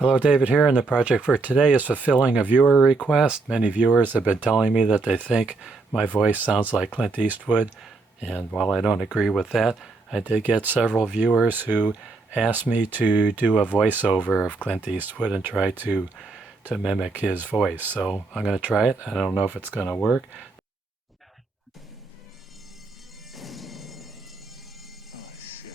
Hello, David here, and the project for today is fulfilling a viewer request. Many viewers have been telling me that they think my voice sounds like Clint Eastwood, and while I don't agree with that, I did get several viewers who asked me to do a voiceover of Clint Eastwood and try to mimic his voice. So I'm going to try it. I don't know if it's going to work. Oh, shit.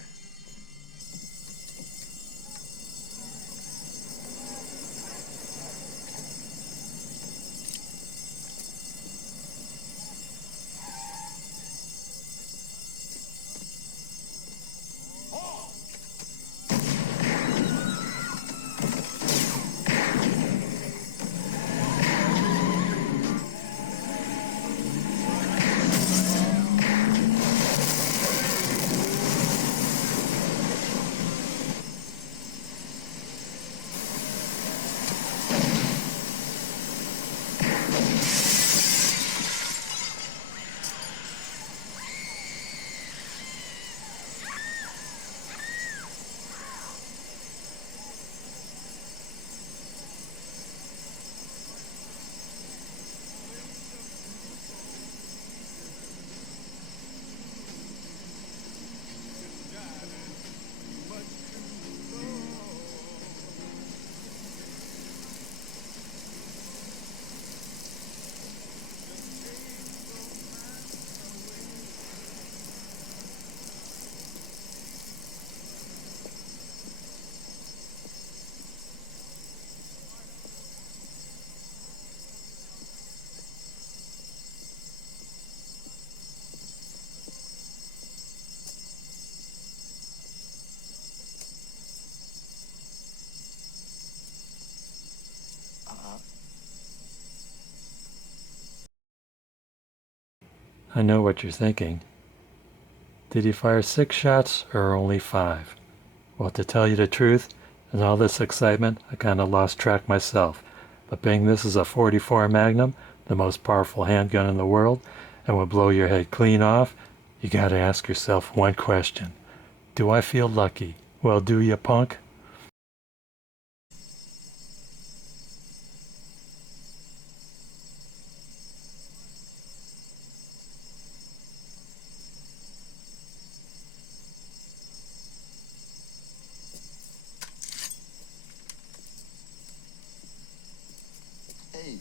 I know what you're thinking. Did he fire 6 shots or only 5? Well, to tell you the truth, in all this excitement, I kind of lost track myself. But being this is a 44 Magnum, the most powerful handgun in the world, and will blow your head clean off, you gotta ask yourself one question. Do I feel lucky? Well, do you, punk? Hey.